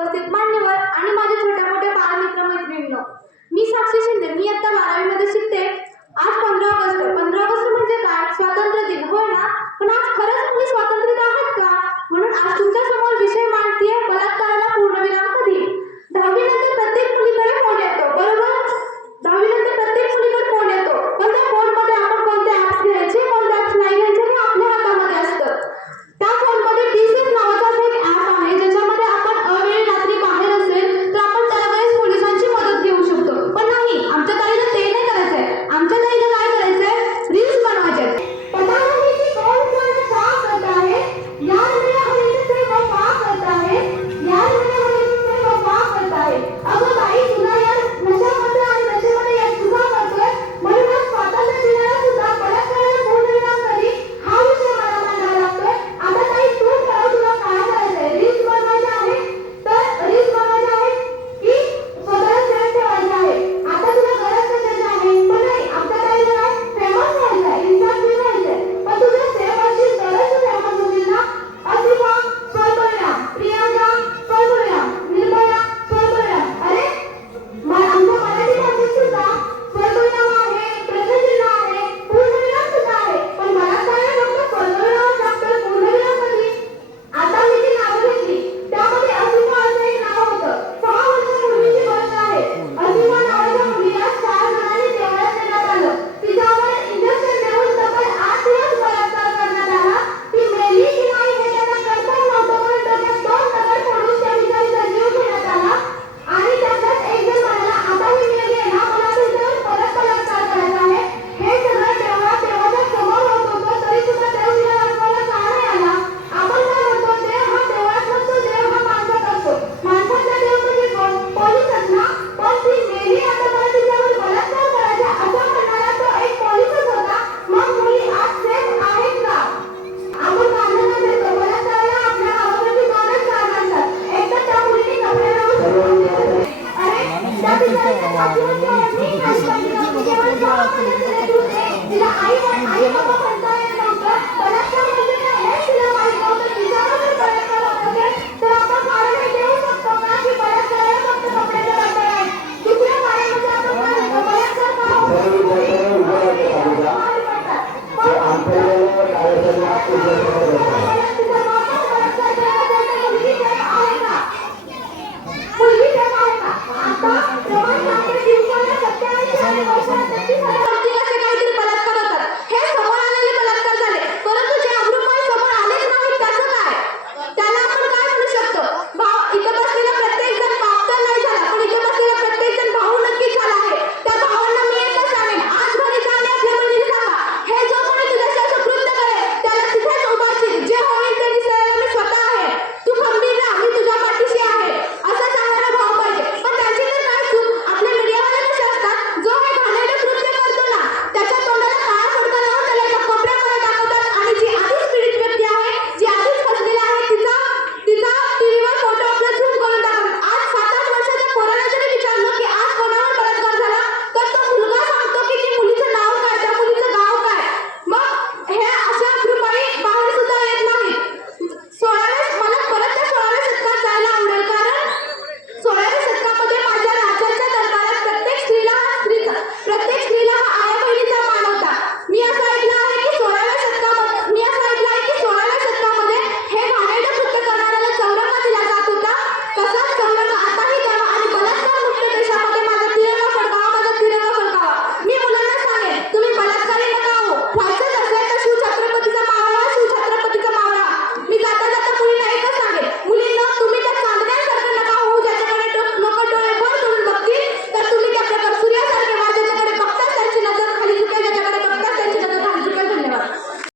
उपस्थित मान्यवर आणि माझे छोट्या मोठ्या बालमित्र मैत्रिणींनो, मी साक्षी शिंदे. मी आता 12वी मध्ये शिकते. आज 15 ऑगस्ट म्हणजे काय? स्वातंत्र्य दिन, होय ना? पण आज खरंच मुली स्वातंत्र्य आहात का? म्हणून आज तुमच्या समोर विषय मांडतीये, बलात्काराला पूर्णविराम कधी. 10वी नंतर प्रत्येक मुलीकडे फोन येतो, बरोबर? 10वी नंतर प्रत्येक मुलीकडे फोन येतो, पण त्या फोनमध्ये आपण कोणते ऍप्स घ्यायचे, कोणते ऍप्स नाही घ्यायचे हे आपल्या हातामध्ये असतं. त्या फोनमध्ये टी6 नावाचा एक ऍप आहे, ज्याच्यामध्ये आपण अवेळी रात्री बाहेर असेल तर आपण त्यावेळेस पोलिसांची मदत घेऊ शकतो. पण नाही, आमच्या ताईला ते नाही करायचंय. आमच्या ताईला काय करायचंय? रील्स बनवायचे. पता नहीं कि कौन जाने क्या करता है, यार मेरा हमसे वफा करता है, यार मेरा हमसे वफा करता है. अगं बाई, तुला यार नशामध्ये आणि नशेमध्ये यार तुझा करतोय, म्हणूनच स्वातंत्र्य दिनाला सुद्धा बलात्काराला पूर्णविराम कधी हा विषय मला मांडावा लागतोय. आता ताई तू ठरव, तुला काय करायचंय? रील्स बनवायचे आहे तर रील्स बनवायचे आहे की स्वतःला सेफ ठेवायचे आहे? आता तुला गरज कशाची आहे? पण नाही, आमच्या ताईला काय फेमस व्हायचंय, इन्स्टाग्राम व्हायचंय. पण तुझ्या सेफ असशील तरच तू फेमस होशील ना. असिफा स्वल्पविराम, प्रियांका स्वल्पविराम, निर्भया स्वल्पविराम. अरे आमच्या मराठी भाषेत सुद्धा स्वल्पविराम आहे, प्रश्नचिन्ह आहे, पूर्णविराम सुद्धा आहे. पण बलात्काराला फक्त स्वल्पविराम लागतं, पूर्णविराम कधी? आता मी जी नावं घेतली त्यामध्ये असिफा असं एक नाव होतं. 6 वर्षापूर्वीची गोष्ट आहे. असिफा नावाच्या मुलीला 4 जणांनी देवळात नेण्यात आलं. तिच्यावर इंजेक्शन देऊन तब्बल 8 दिवस बलात्कार करण्यात आला. ती मेली की नाही हे त्यांना कन्फर्म नव्हतं, म्हणून डोक्यात 2 दगड फोडून त्या बिचारीचा जीव घेण्यात आला. आणि त्याच्यात एक जण म्हणाला, आता ही मेली आहे ना, मला तिच्यावर परत बलात्कार करायचा आहे. हे सगळं देवळात देवाच्या समोर होत होतं, तरी सुद्धा देव तिला वाचवायला का नाही आला? आपण काय म्हणतो, देव हा देवळात नसतो, देव हा माणसात असतो. माणसातला देव म्हणजे कोण? पोलिसच ना. पण ती मेली, आता मला तिच्यावर बलात्कार करायचा असं म्हणणारा तो एक पोलिसच होता. मग मुली आज सेफ आहेत का? आपण काढण्यात येतो बलात्काराला. आपल्या गावाकडची 2च कारण असतात. एक तर त्या मुलीने कपडे लावून, अरे त्या बिचारीच्या छातीवर